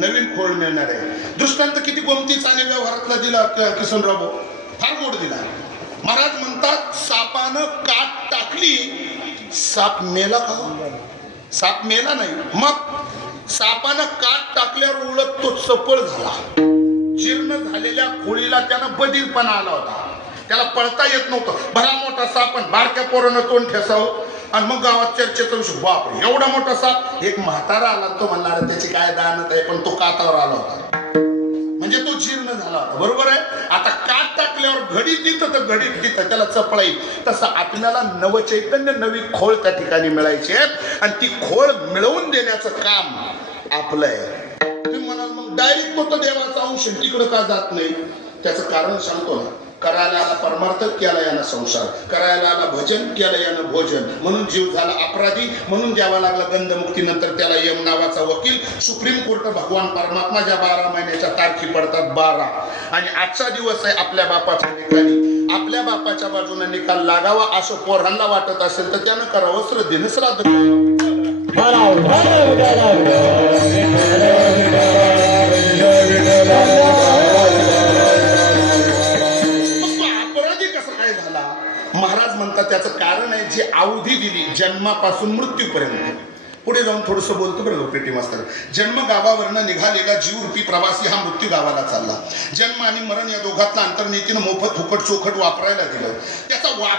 नवीन खोळ मिळणार आहे. दृष्टांत किती गोमतीचा आणि व्यवहारातला दिला किसनराव? फार गोड दिला. महाराज म्हणतात सापानं काट टाकली साप मेला का हो? साप मेला नाही. मग सापानं काट टाकल्यावर उलट तो चपळ झाला. जीर्ण झालेल्या खोळीला त्यानं बधीरपणा आला होता. त्याला पळता येत नव्हतं. भला मोठा सापण बारक्या पोरानं तोंड ठेसावं. आणि मग गावात चर्चेचा विषय बाप एवढा मोठा साप एक म्हातारा आला तो म्हणला "अरे त्याची काय दानत आहे? पण तो कातावर आला होता. म्हणजे तो जीर्ण झाला होता. बरोबर आहे? आता कात टाकल्यावर घडी तिथं तर घडी तिथं. त्याला चपळाई तसं आपल्याला नवचैतन्य नवी खोळ त्या ठिकाणी मिळायची आहे. आणि ती खोळ मिळवून देण्याचं काम आपलं आहे. तुम्ही म्हणाल मग डायरेक्ट तो देवाचा अंश तिकडं का जात नाही? त्याचं कारण सांगतो ना. करायला आला परमार्थ केला यानं संसार करायला आला भजन केलं यानं भोजन. म्हणून जीव झाला अपराधी म्हणून द्यावा लागला गंधमुक्तीनंतर त्याला यम नावाचा वकील. सुप्रीम कोर्ट भगवान परमात्मा ज्या बारा महिन्याच्या तारखी पडतात बारा. आणि आजचा दिवस आहे आपल्या बापाच्या निकाली. आपल्या बापाच्या बाजूने निकाल लागावा असं पोरांना वाटत असेल तर त्यानं करावं श्रद्धेनं श्राद्ध महाराज म्हणतात त्याचं कारण आहे जी अवधी दिली जन्मापासून मृत्यूपर्यंत. पुढे जाऊन थोडस बोलतो बरं लोकप्रिय मास्तर. जन्म गावावरनं निघालेला जीवरूपी प्रवासी हा मृत्यू गावाला चालला. जन्म आणि मरण या दोघातला अंतर्नितीनं मोफत फुकट चोखट वापरायला दिलं. त्याचा वापर